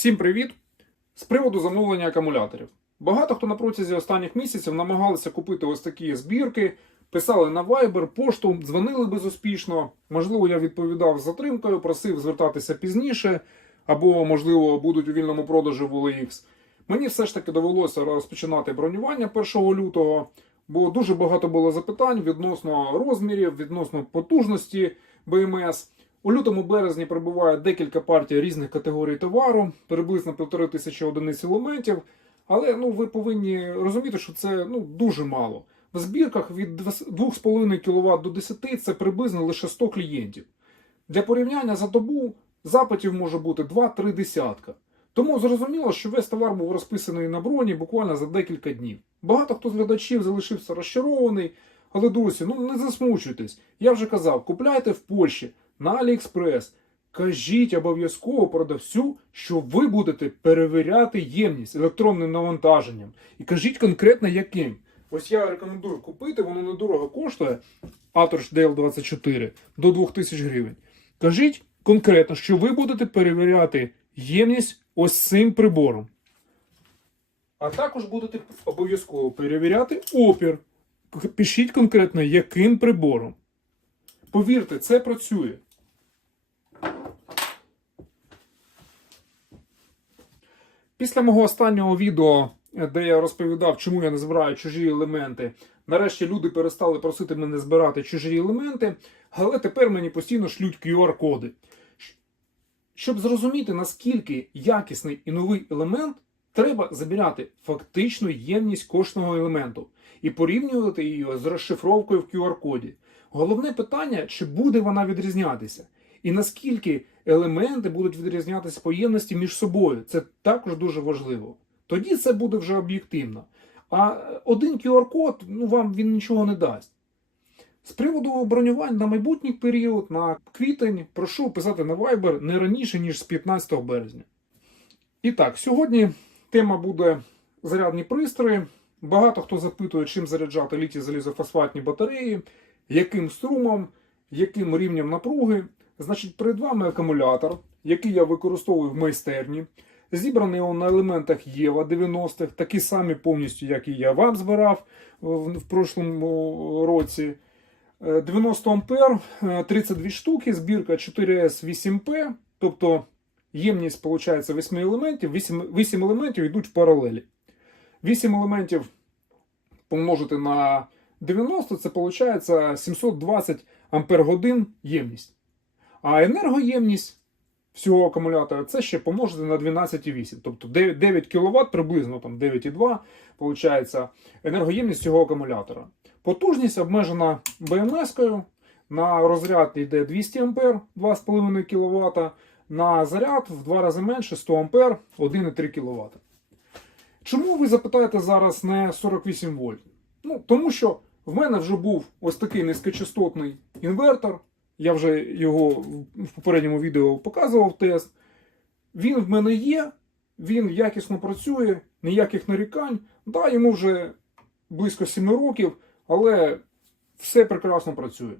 Всім привіт! З приводу замовлення акумуляторів. Багато хто на протязі останніх місяців намагалися купити ось такі збірки, писали на Viber, пошту, дзвонили безуспішно. Можливо, я відповідав з затримкою, просив звертатися пізніше, або, можливо, будуть у вільному продажу в OLX. Мені все ж таки довелося розпочинати бронювання 1 лютого, бо дуже багато було запитань відносно розмірів, відносно потужності БМС. У лютому березні прибуває декілька партій різних категорій товару, приблизно півтори тисячі одиниць елементів. Але ну ви повинні розуміти, що це ну дуже мало. В збірках від 2,5 кВт до 10 це приблизно лише 100 клієнтів. Для порівняння за добу запитів може бути 2-3 десятка. Тому зрозуміло, що весь товар був розписаний на броні буквально за декілька днів. Багато хто з глядачів залишився розчарований, але друзі, ну не засмучуйтесь. Я вже казав, купляйте в Польщі на Аліекспрес. Кажіть обов'язково продавцю, що ви будете перевіряти ємність електронним навантаженням. І кажіть конкретно яким. Ось я рекомендую купити, воно недорого коштує Atorch DL24 до 2000 гривень. Кажіть конкретно, що ви будете перевіряти ємність ось цим прибором. А також будете обов'язково перевіряти опір. Пишіть конкретно, яким прибором. Повірте, це працює. Після мого останнього відео, де я розповідав, чому я не збираю чужі елементи, нарешті люди перестали просити мене збирати чужі елементи, але тепер мені постійно шлють QR-коди. Щоб зрозуміти, наскільки якісний і новий елемент, треба забирати фактичну ємність кожного елементу і порівнювати її з розшифровкою в QR-коді. Головне питання, чи буде вона відрізнятися, і наскільки елементи будуть відрізнятися по ємності між собою. Це також дуже важливо. Тоді це буде вже об'єктивно. А один QR-код ну, вам він нічого не дасть. З приводу бронювань на майбутній період, на квітень, прошу писати на Viber не раніше, ніж з 15 березня. І так, сьогодні тема буде зарядні пристрої. Багато хто запитує, чим заряджати літі залізофосфатні батареї, яким струмом, яким рівнем напруги. Значить, перед вами акумулятор, який я використовую в майстерні. Зібраний он на елементах Єва 90-х, такі самі повністю, як і я вам збирав в, в прошлому році. Е, 90 ампер, е, 32 штуки, збірка 4S 8P, тобто ємність виходить 8 елементів, 8, 8 елементів йдуть в паралелі. 8 елементів помножити на 90, це виходить 720 ампер годин ємність. А енергоємність всього акумулятора це ще помножити на 12,8. Тобто 9, 9 кВт, приблизно там 9,2 виходить енергоємність цього акумулятора. Потужність обмежена БМС-кою. На розряд йде 200 А 2,5 кВт. На заряд в два рази менше 100 А 1,3 кВт. Чому ви запитаєте зараз не 48 вольт? Ну, тому що в мене вже був ось такий низькочастотний інвертор. Я вже його в попередньому відео показував тест. Він в мене є, він якісно працює, ніяких нарікань. Да, йому вже близько 7 років, але все прекрасно працює.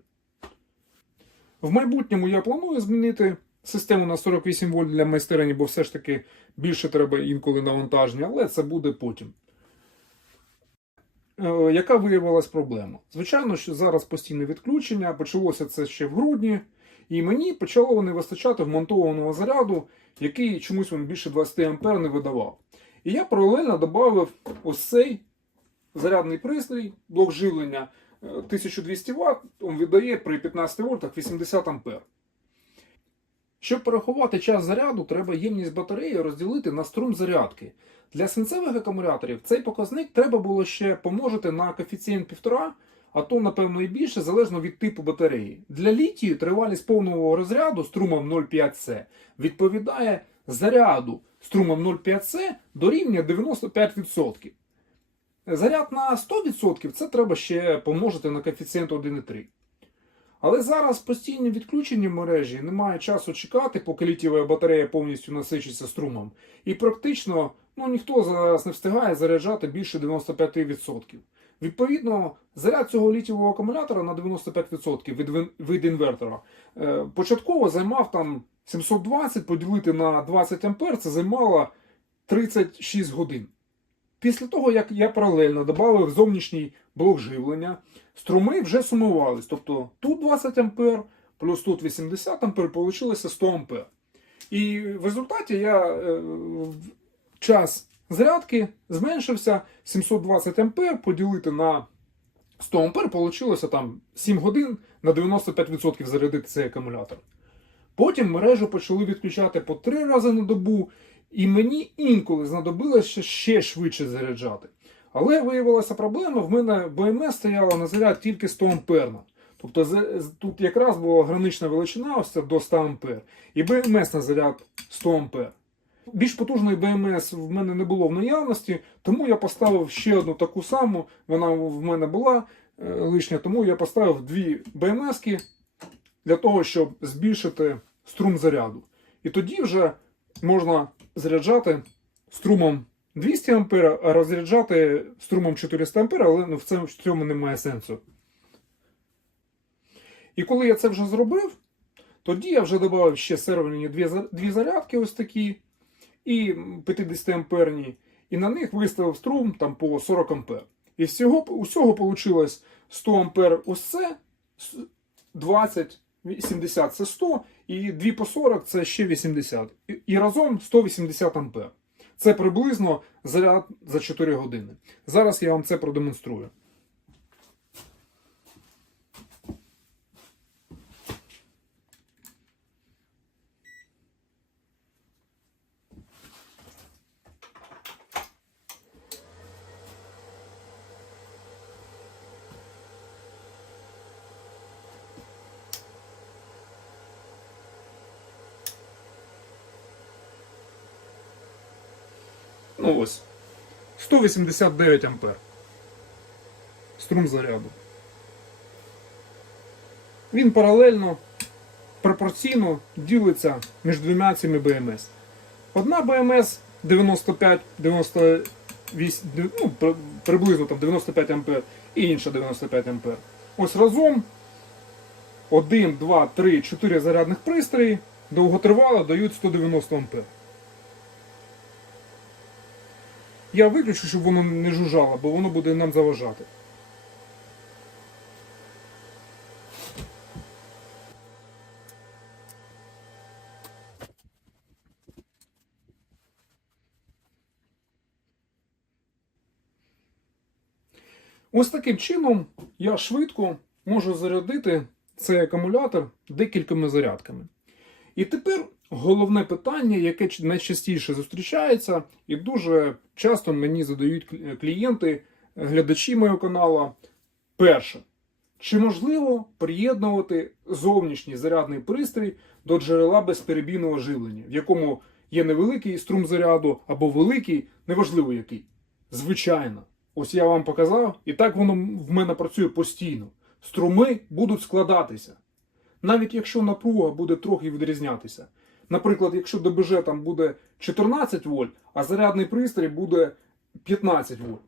В майбутньому я планую змінити систему на 48 вольт для майстерні, бо все ж таки більше треба інколи навантаження, але це буде потім. Е, Яка виявилась проблема? Звичайно, що зараз постійне відключення, почалося це ще в грудні, і мені почало не вистачати вмонтованого заряду, який чомусь він більше 20 А не видавав. І я паралельно додав ось цей зарядний пристрій, блок живлення е, 1200 Вт, він видає при 15 вольтах 80 А. Щоб порахувати час заряду, треба ємність батареї розділити на струм зарядки. Для свинцевих акумуляторів цей показник треба було ще помножити на коефіцієнт 1,5, а то, напевно, і більше, залежно від типу батареї. Для літію тривалість повного розряду струмом 0,5С відповідає заряду струмом 0,5С до рівня 95%. Заряд на 100% це треба ще помножити на коефіцієнт 1,3. Але зараз постійне відключення мережі немає часу чекати, поки літієва батарея повністю насичиться струмом. І практично ну, ніхто зараз не встигає заряджати більше 95%. Відповідно, заряд цього літієвого акумулятора на 95% від, від інвертора е, початково займав там 720 поділити на 20 ампер, це займало 36 годин. Після того, як я паралельно додав зовнішній блок живлення, струми вже сумувались. Тобто тут 20 ампер плюс тут 80 ампер, вийшло 100 ампер. І в результаті я е, час зарядки зменшився 720 ампер поділити на 100 ампер, вийшло там 7 годин на 95% зарядити цей акумулятор. Потім мережу почали відключати по 3 рази на добу, і мені інколи знадобилося ще швидше заряджати. Але виявилася проблема, в мене БМС стояла на заряд тільки 100 амперна. Тобто тут якраз була гранична величина ось це до 100 ампер. І БМС на заряд 100 ампер. Більш потужної БМС в мене не було в наявності, тому я поставив ще одну таку саму. Вона в мене була е, лишня, тому я поставив дві БМСки для того, щоб збільшити струм заряду. І тоді вже можна заряджати струмом 200 А, а розряджати струмом 400 А, але ну, в цьому- немає сенсу. І коли я це вже зробив, тоді я вже додав ще серверні дві, дві зарядки ось такі, і 50 амперні, і на них виставив струм там по 40 ампер. І всього, усього вийшло 100 ампер ось це, 20, 70 це 100, і 2 по 40 це ще 80. І, і разом 180 ампер. Це приблизно заряд за 4 години. Зараз я вам це продемонструю. Ось. 189 ампер. Струм заряду. Він паралельно, пропорційно ділиться між двома цими БМС. Одна БМС 95, 98, ну, приблизно там 95 ампер, і інша 95 ампер. Ось разом 1, 2, 3, 4 зарядних пристрої довготривало дають 190 ампер. Я виключу, щоб воно не жужжало, бо воно буде нам заважати. Ось таким чином я швидко можу зарядити цей акумулятор декількома зарядками. І тепер головне питання, яке найчастіше зустрічається, і дуже часто мені задають клієнти, глядачі мого каналу. Перше, чи можливо приєднувати зовнішній зарядний пристрій до джерела безперебійного живлення, в якому є невеликий струм заряду або великий, неважливо який. Звичайно, ось я вам показав, і так воно в мене працює постійно. Струми будуть складатися. Навіть якщо напруга буде трохи відрізнятися. Наприклад, якщо ДБЖ там буде 14 вольт, а зарядний пристрій буде 15 вольт.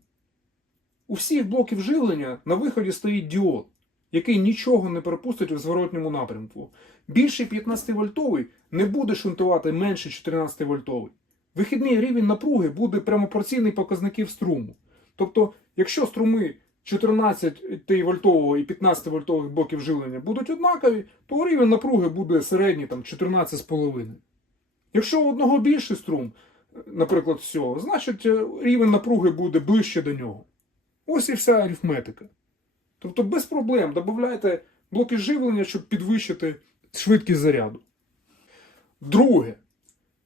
У всіх блоків живлення на виході стоїть діод, який нічого не перепустить у зворотньому напрямку. Більший 15 вольтовий не буде шунтувати менше 14 вольтовий. Вихідний рівень напруги буде прямопорційний показників струму. Тобто, якщо струми 14 вольтового і 15 вольтових блоків живлення будуть однакові, то рівень напруги буде середній там 14,5. Якщо у одного більший струм, наприклад, всього, значить е, рівень напруги буде ближче до нього. Ось і вся арифметика. Тобто без проблем додавайте блоки живлення, щоб підвищити швидкість заряду. Друге.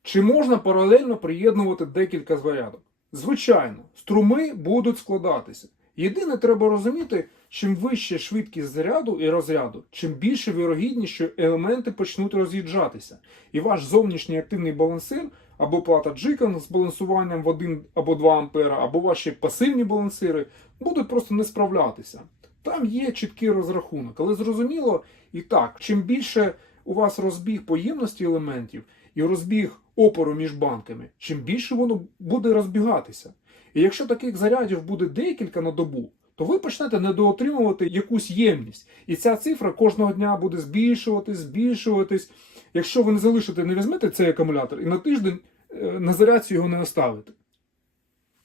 Чи можна паралельно приєднувати декілька зарядок? Звичайно, струми будуть складатися. Єдине, треба розуміти, чим вища швидкість заряду і розряду, чим більше вірогідність, що елементи почнуть роз'їжджатися. І ваш зовнішній активний балансир або плата Джикан з балансуванням в 1 або 2 ампера, або ваші пасивні балансири будуть просто не справлятися. Там є чіткий розрахунок, але зрозуміло і так, чим більше у вас розбіг поємності елементів і розбіг опору між банками, чим більше воно буде розбігатися. І якщо таких зарядів буде декілька на добу, то ви почнете недоотримувати якусь ємність. І ця цифра кожного дня буде збільшуватись, збільшуватись. Якщо ви не залишите, не візьмете цей акумулятор і на тиждень е, на зарядці його не оставите.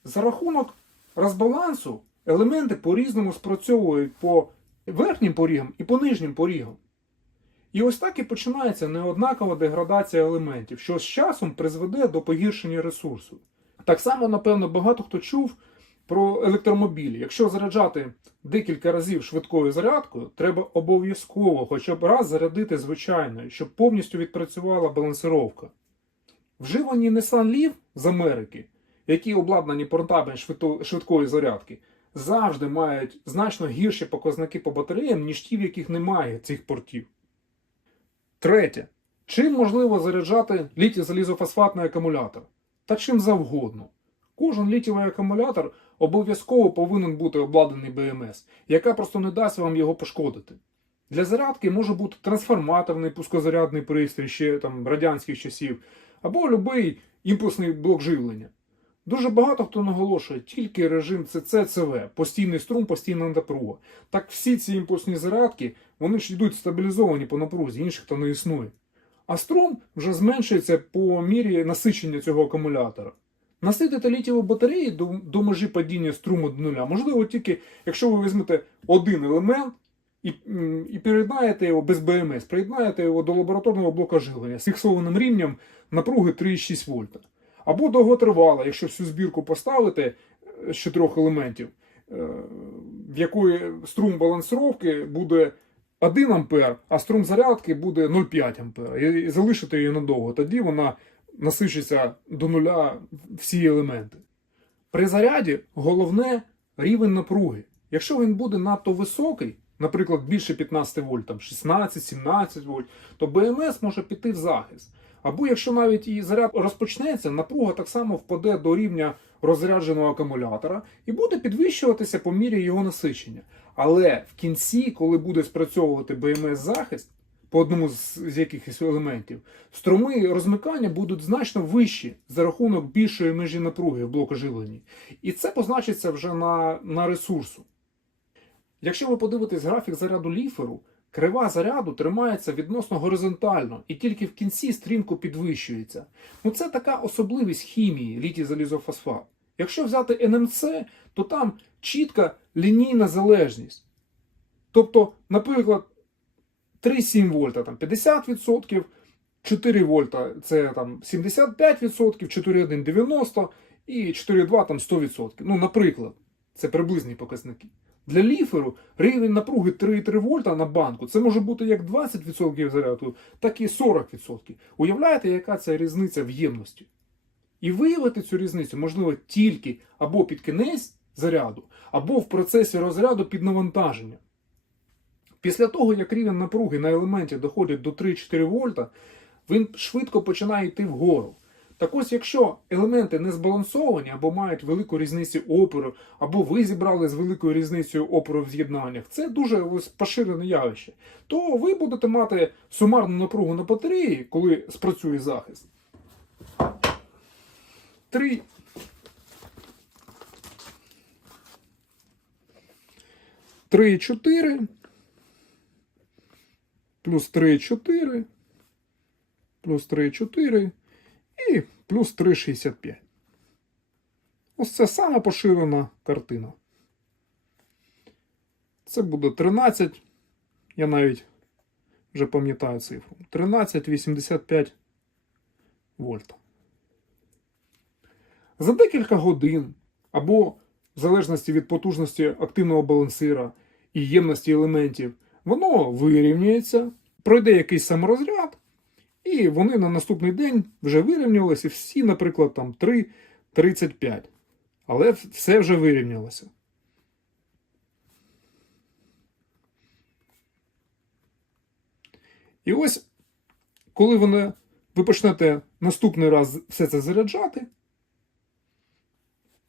За рахунок розбалансу елементи по-різному спрацьовують по верхнім порігам і по нижнім порігам. І ось так і починається неоднакова деградація елементів, що з часом призведе до погіршення ресурсу. Так само, напевно, багато хто чув про електромобілі. Якщо заряджати декілька разів швидкою зарядкою, треба обов'язково хоча б раз зарядити звичайною, щоб повністю відпрацювала балансировка. Вживані Nissan Leaf з Америки, які обладнані швидко- швидкої зарядки, завжди мають значно гірші показники по батареям, ніж ті, в яких немає цих портів. Третє. Чим можливо заряджати літій залізофосфатний акумулятор? Та чим завгодно. Кожен літієвий акумулятор обов'язково повинен бути обладнаний БМС, яка просто не дасть вам його пошкодити. Для зарядки може бути трансформаторний пускозарядний пристрій ще там радянських часів, або будь-який імпульсний блок живлення. Дуже багато хто наголошує тільки режим ЦЦ-ЦВ, постійний струм, постійна напруга. Так всі ці імпульсні зарядки, вони ж йдуть стабілізовані по напрузі, інших то не існує. А струм вже зменшується по мірі насичення цього акумулятора. Наситити літієві батареї до, до межі падіння струму до нуля можливо тільки, якщо ви візьмете один елемент і, і приєднаєте його без БМС, приєднаєте його до лабораторного блока живлення з фіксованим рівнем напруги 3,6 вольта. Або довготривала, якщо всю збірку поставити е, з чотирьох елементів, е, в якої струм балансировки буде 1 ампер, а струм зарядки буде 0,5 ампера. І, залишити її надовго. Тоді вона насичиться до нуля всі елементи. При заряді головне рівень напруги. Якщо він буде надто високий, наприклад, більше 15 вольт, там 16-17 вольт, то БМС може піти в захист. Або якщо навіть і заряд розпочнеться, напруга так само впаде до рівня розрядженого акумулятора і буде підвищуватися по мірі його насичення. Але в кінці, коли буде спрацьовувати БМС захист по одному з, якихось елементів, струми розмикання будуть значно вищі за рахунок більшої межі напруги в блокоживленні. І це позначиться вже на, на ресурсу. Якщо ви подивитесь графік заряду ліферу, крива заряду тримається відносно горизонтально і тільки в кінці стрімко підвищується. Ну це така особливість хімії літій залізофосфат. Якщо взяти НМЦ, то там чітка лінійна залежність. Тобто, наприклад, 3,7 вольта там 50%, 4 вольта це там 75%, 4,1 90% і 4,2 там 100%. Ну, наприклад, це приблизні показники. Для ліферу рівень напруги 3,3 вольта на банку це може бути як 20% заряду, так і 40%. Уявляєте, яка це різниця в ємності? І виявити цю різницю можливо тільки або під кінець заряду, або в процесі розряду під навантаження. Після того, як рівень напруги на елементі доходить до 3-4 вольта, він швидко починає йти вгору. Так ось, якщо елементи не збалансовані або мають велику різницю опору, або ви зібрали з великою різницею опору в з'єднаннях, це дуже ось поширене явище, то ви будете мати сумарну напругу на батареї, коли спрацює захист. 3 3,4 плюс 3,4 плюс 3,4 і плюс 3,65. Ось це сама поширена картина. Це буде 13. Я навіть вже пам'ятаю цифру. 13,85 вольта. За декілька годин, або в залежності від потужності активного балансира і ємності елементів, воно вирівнюється, пройде якийсь саморозряд, і вони на наступний день вже вирівнялися, всі, наприклад, там 3,35. Але все вже вирівнялося. І ось, коли вони, ви почнете наступний раз все це заряджати,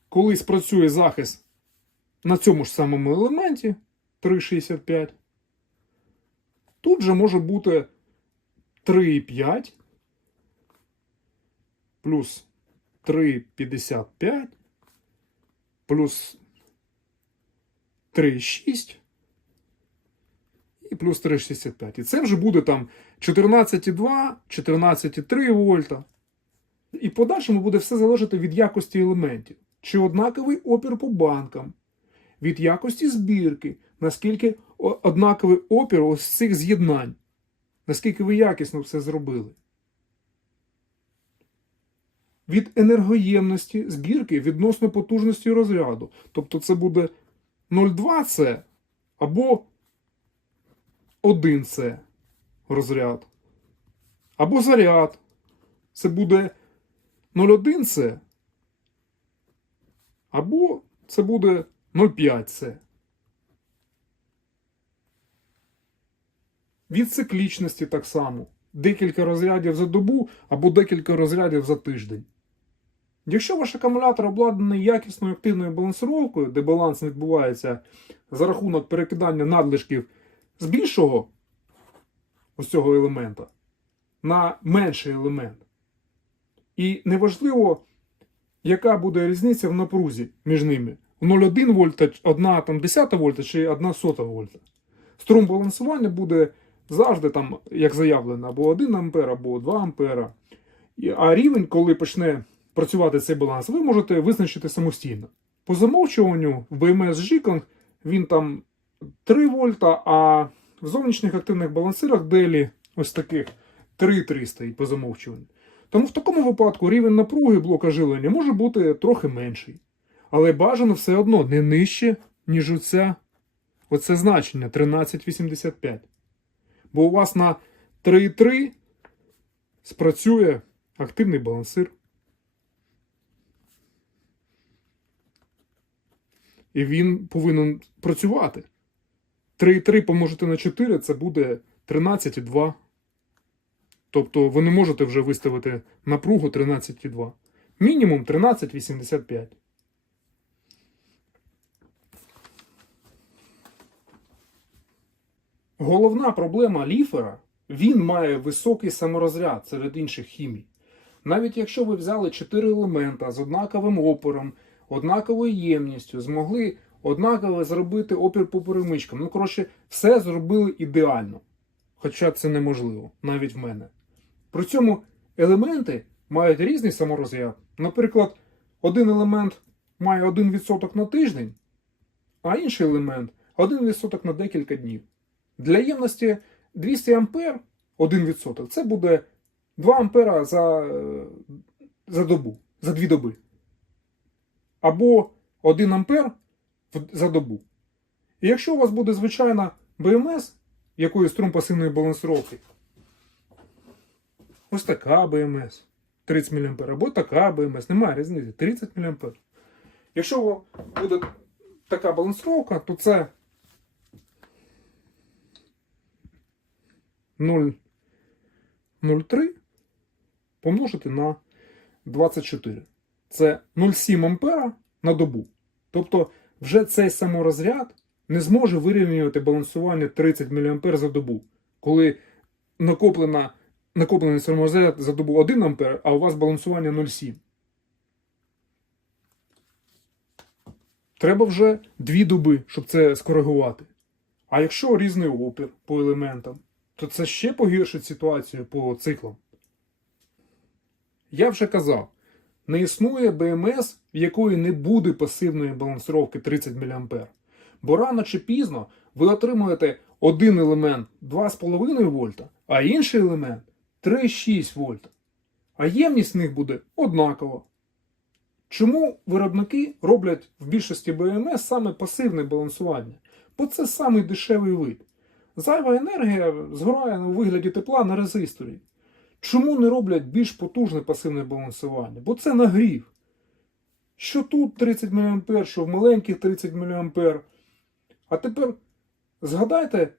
коли спрацює захист на цьому ж самому елементі 3,65, тут же може бути 3,5 плюс 3,55 плюс 3,6 і плюс 3,65. І це вже буде там 14,2, 14,3 вольта. І в подальшому буде все залежати від якості елементів. Чи однаковий опір по банкам, від якості збірки, наскільки однаковий опір ось цих з'єднань, наскільки ви якісно все зробили. Від енергоємності збірки відносно потужності розряду. Тобто це буде 0,2 С або 1 С розряд. Або заряд. Це буде 0,1 С. Або це буде 0,5 Від циклічності так само. Декілька розрядів за добу або декілька розрядів за тиждень. Якщо ваш акумулятор обладнаний якісною активною балансировкою, де баланс відбувається за рахунок перекидання надлишків з більшого ось цього елемента на менший елемент. І неважливо, яка буде різниця в напрузі між ними. 0,1 вольта, 1 10 вольта чи 1 сота вольта. Струм балансування буде завжди, там, як заявлено, або 1 ампер, або 2 ампера. А рівень, коли почне працювати цей баланс, ви можете визначити самостійно. По замовчуванню в BMS G-Kong він там 3 вольта, а в зовнішніх активних балансирах делі ось таких 3,3 стоїть по замовчуванню. Тому в такому випадку рівень напруги блока жилення може бути трохи менший. Але бажано все одно не нижче, ніж оця, оце значення 1385. Бо у вас на 3,3 спрацює активний балансир. І він повинен працювати. 3,3 помножити на 4 це буде 13,2. Тобто ви не можете вже виставити напругу 13,2. Мінімум 13,85. Головна проблема ліфера він має високий саморозряд серед інших хімій. Навіть якщо ви взяли 4 елемента з однаковим опором, однаковою ємністю, змогли однаково зробити опір по перемичкам. Ну, коротше, все зробили ідеально. Хоча це неможливо, навіть в мене. При цьому елементи мають різний саморозряд. Наприклад, один елемент має 1% на тиждень, а інший елемент 1% на декілька днів. Для ємності 200 ампер 1% це буде 2 ампера за, за добу, за дві доби. Або 1 ампер за добу. І якщо у вас буде звичайна БМС, якої струм пасивної балансировки, ось така БМС 30 мА, або така БМС, немає різниці, 30 мА. Якщо буде така балансировка, то це 0,03 помножити на 24. Це 0,7 ампера на добу. Тобто вже цей саморозряд не зможе вирівнювати балансування 30 мА за добу, коли накоплена, накоплений саморозряд за добу 1 ампер, а у вас балансування 0,7. Треба вже дві доби, щоб це скоригувати. А якщо різний опір по елементам, то це ще погіршить ситуацію по циклам. Я вже казав, не існує БМС, в якої не буде пасивної балансировки 30 мА. Бо рано чи пізно ви отримуєте один елемент 2,5 вольта, а інший елемент 3,6 вольта. А ємність в них буде однакова. Чому виробники роблять в більшості БМС саме пасивне балансування? Бо це самий дешевий вид. Зайва енергія згорає у вигляді тепла на резисторі. Чому не роблять більш потужне пасивне балансування? Бо це нагрів. Що тут 30 мА, що в маленьких 30 мА. А тепер згадайте,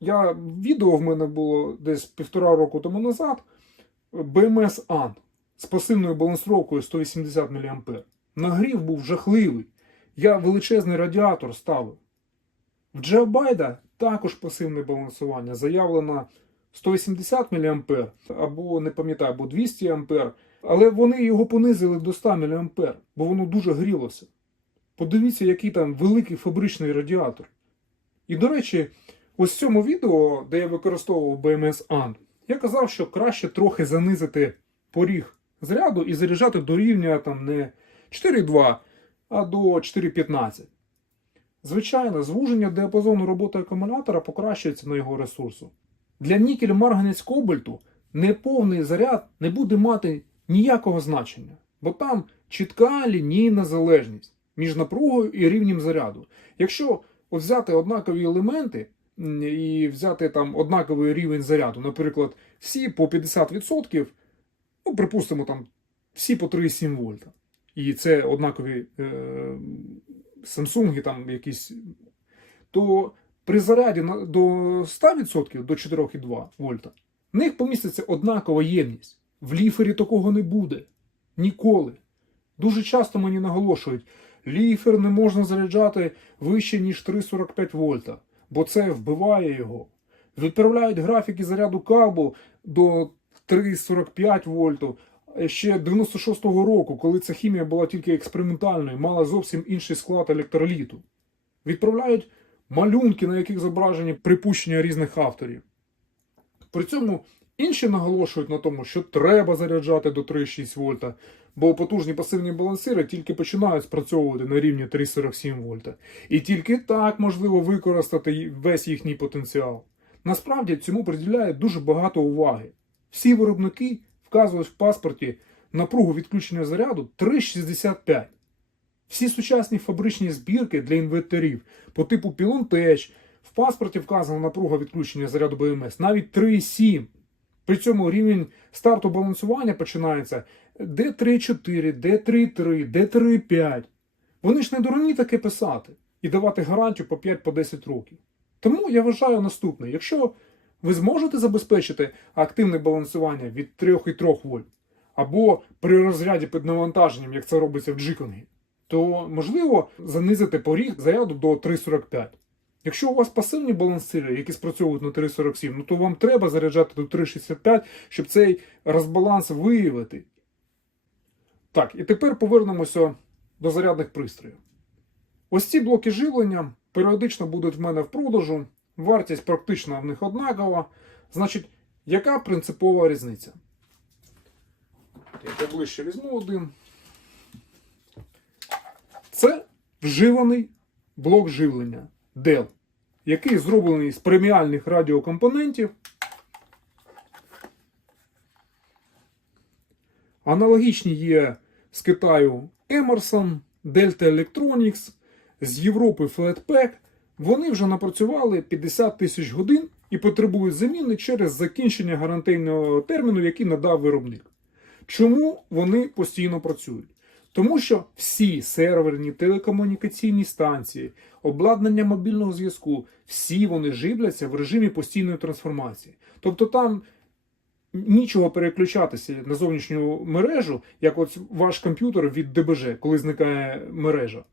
я відео в мене було десь півтора року тому назад. BMS Ant з пасивною балансировкою 180 мА. Нагрів був жахливий. Я величезний радіатор ставив. В Джеобайда також пасивне балансування. Заявлено 180 мА, або не пам'ятаю, або 200 А. Але вони його понизили до 100 мА, бо воно дуже грілося. Подивіться, який там великий фабричний радіатор. І, до речі, ось в цьому відео, де я використовував BMS AND, я казав, що краще трохи занизити поріг заряду і заряджати до рівня там не 4,2, а до 4,15. Звичайно, звуження діапазону роботи акумулятора покращується на його ресурсу. Для нікелю марганець кобальту неповний заряд не буде мати ніякого значення, бо там чітка лінійна залежність між напругою і рівнем заряду. Якщо взяти однакові елементи і взяти там однаковий рівень заряду, наприклад, всі по 50%, ну, припустимо, там всі по 3,7 вольта. І це однакові е, Samsung, там якісь, то при заряді до 100% до 4,2 вольта в них поміститься однакова ємність. В ліфері такого не буде. Ніколи. Дуже часто мені наголошують, ліфер не можна заряджати вище, ніж 3,45 вольта, бо це вбиває його. Відправляють графіки заряду кабу до 3,45 вольту. Ще 96-го року, коли ця хімія була тільки експериментальною, мала зовсім інший склад електроліту. Відправляють малюнки, на яких зображені припущення різних авторів. При цьому інші наголошують на тому, що треба заряджати до 3,6 вольта, бо потужні пасивні балансири тільки починають спрацьовувати на рівні 3,47 вольта. І тільки так можливо використати весь їхній потенціал. Насправді цьому приділяють дуже багато уваги. Всі виробники вказують в паспорті напругу відключення заряду 3,65. Всі сучасні фабричні збірки для інверторів по типу Tech в паспорті вказана напруга відключення заряду БМС навіть 3,7. При цьому рівень старту балансування починається D3,4, D3,3, D3,5. Вони ж не дурні таке писати і давати гарантію по 5-10 років. Тому я вважаю наступне: якщо ви зможете забезпечити активне балансування від 3,3 вольт, або при розряді під навантаженням, як це робиться в джиконгі, то можливо занизити поріг заряду до 3,45. Якщо у вас пасивні балансири, які спрацьовують на 3,47, ну то вам треба заряджати до 3,65, щоб цей розбаланс виявити. Так, і тепер повернемося до зарядних пристроїв. Ось ці блоки живлення періодично будуть в мене в продажу. Вартість практично в них однакова. Значить, яка принципова різниця? Я ближче візьму один. Це вживаний блок живлення Dell, який зроблений з преміальних радіокомпонентів. Аналогічні є з Китаю Emerson, Delta Electronics, з Європи Flatpak. Вони вже напрацювали 50 тисяч годин і потребують заміни через закінчення гарантийного терміну, який надав виробник. Чому вони постійно працюють? Тому що всі серверні телекомунікаційні станції, обладнання мобільного зв'язку, всі вони живляться в режимі постійної трансформації. Тобто там нічого переключатися на зовнішню мережу, як от ваш комп'ютер від ДБЖ, коли зникає мережа.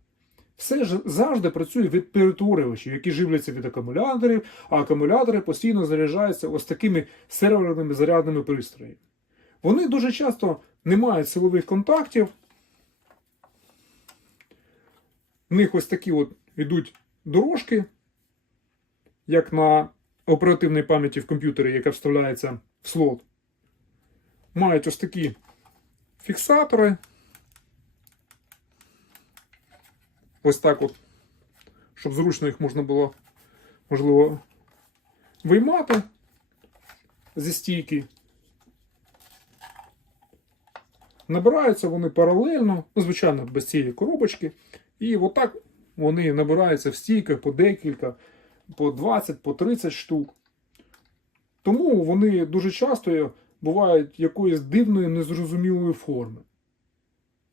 Все ж завжди працює від перетворювачів, які живляться від акумуляторів, а акумулятори постійно заряджаються ось такими серверними зарядними пристроями. Вони дуже часто не мають силових контактів. В них ось такі от йдуть дорожки, як на оперативній пам'яті в комп'ютері, яка вставляється в слот. Мають ось такі фіксатори. Ось так от, щоб зручно їх можна було, можливо, виймати зі стійки. Набираються вони паралельно, ну, звичайно, без цієї коробочки. І отак вони набираються в стійках по декілька, по 20, по 30 штук. Тому вони дуже часто бувають якоїсь дивної, незрозумілої форми.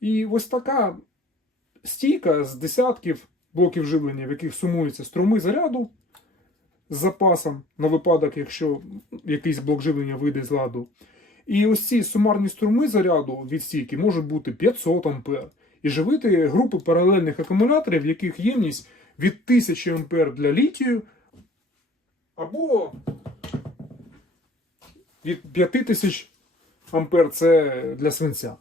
І ось така стійка з десятків блоків живлення, в яких сумуються струми заряду з запасом на випадок, якщо якийсь блок живлення вийде з ладу. І ось ці сумарні струми заряду від стійки можуть бути 500 А і живити групи паралельних акумуляторів, в яких ємність від 1000 А для літію або від 5000 А це для свинця.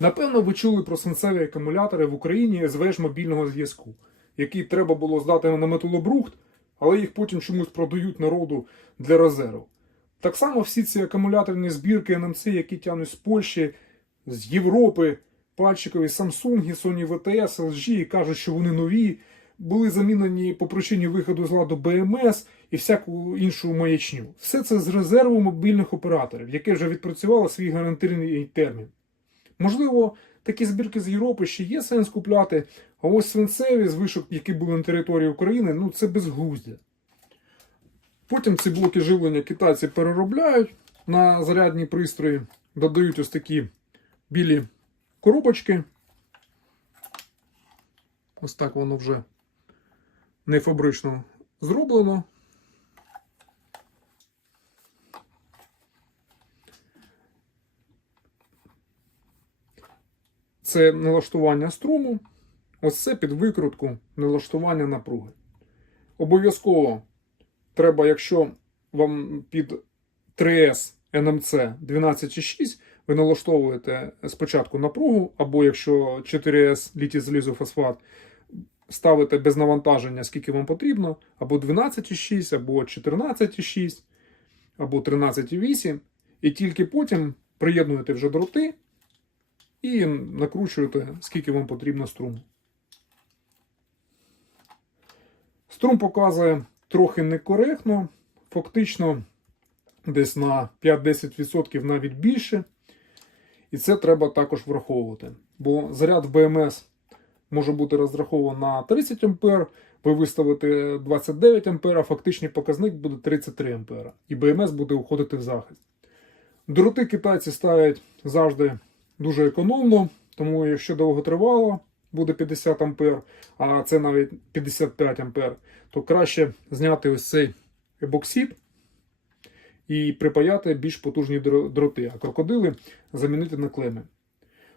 Напевно, ви чули про свинцеві акумулятори в Україні з веж мобільного зв'язку, які треба було здати на металобрухт, але їх потім чомусь продають народу для резерву. Так само всі ці акумуляторні збірки НМЦ, які тягнуть з Польщі, з Європи, пальчикові Samsung, Sony VTS, LG, і кажуть, що вони нові, були замінені по причині виходу з ладу БМС і всяку іншу маячню. Все це з резерву мобільних операторів, яке вже відпрацювало свій гарантийний термін. Можливо, такі збірки з Європи ще є сенс купляти, а ось свинцеві з вишок, які були на території України, ну це безглуздя. Потім ці блоки живлення китайці переробляють на зарядні пристрої, додають ось такі білі коробочки. Ось так воно вже не фабрично зроблено. Це налаштування струму. Ось це під викрутку налаштування напруги. Обов'язково треба, якщо вам під 3С NMC 12,6, ви налаштовуєте спочатку напругу, або якщо 4С літій залізофосфат, ставите без навантаження, скільки вам потрібно, або 12,6, або 14,6, або 13,8, і тільки потім приєднуєте вже дроти і накручуєте, скільки вам потрібно струму. Струм показує трохи некоректно, фактично десь на 5-10% навіть більше. І це треба також враховувати. Бо заряд в БМС може бути розрахований на 30 А, ви виставите 29 А, а фактичний показник буде 33 А. І БМС буде уходити в захист. Дроти китайці ставлять завжди дуже економно, тому якщо довго тривало, буде 50 А, а це навіть 55 А, то краще зняти ось цей ебоксид і припаяти більш потужні дроти, а крокодили замінити на клеми.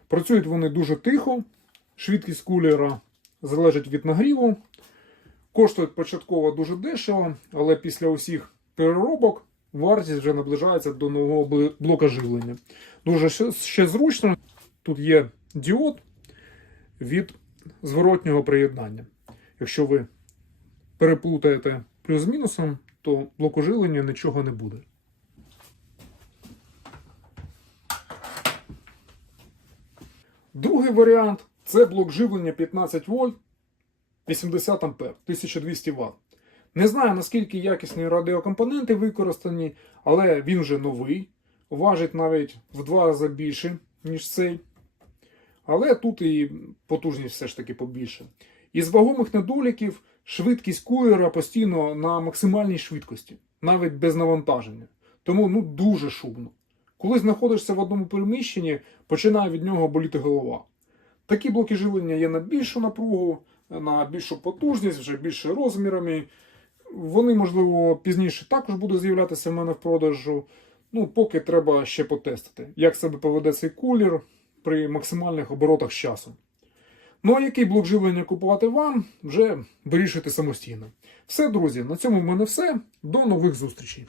Працюють вони дуже тихо, швидкість кулера залежить від нагріву. Коштують початково дуже дешево, але після усіх переробок вартість вже наближається до нового блока живлення. Дуже ще- зручно. Тут є діод від зворотнього приєднання. Якщо ви переплутаєте плюс мінусом, то блоку живлення нічого не буде. Другий варіант це блок живлення 15 вольт 80 ампер 1200 Вт. Не знаю наскільки якісні радіокомпоненти використані, але він вже новий, важить навіть в два рази більше, ніж цей. Але тут і потужність все ж таки побільше. Із вагомих недоліків швидкість кулера постійно на максимальній швидкості, навіть без навантаження. Тому ну дуже шумно. Коли знаходишся в одному приміщенні, починає від нього боліти голова. Такі блоки живлення є на більшу напругу, на більшу потужність, вже більше розмірами. Вони, можливо, пізніше також будуть з'являтися в мене в продажу. Ну, поки треба ще потестити, як себе поведе цей кулір при максимальних оборотах з часом. Ну а який блок живлення купувати вам, вже вирішуйте самостійно. Все, друзі, на цьому в мене все. До нових зустрічей.